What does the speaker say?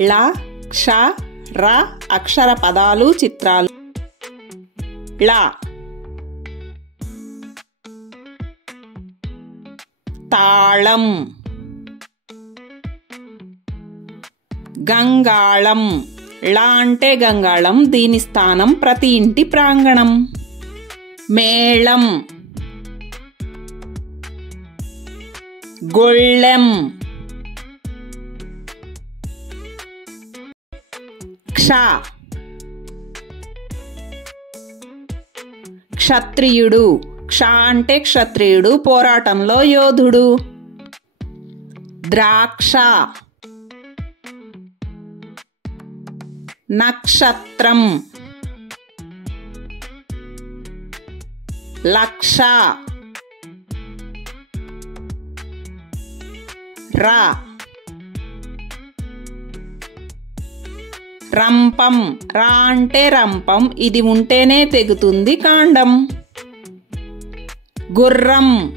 ళ క్ష ర అక్షర పదాలు చిత్రాలు. ళ తాళం. గంగాళం. ళ అంటే గంగాళం, దీని స్థానం ప్రతి ఇంటి ప్రాంగణం. మేళం. గొళ్ళెం. క్ష క్షత్రియుడు. క్ష అంటే క్షత్రియుడు, పోరాటంలో యోధుడు. ద్రాక్ష. నక్షత్రం. లక్ష. ర రంపం. రా అంటే రంపం, ఇది ఉంటేనే తెగుతుంది కాండం. గుర్రం.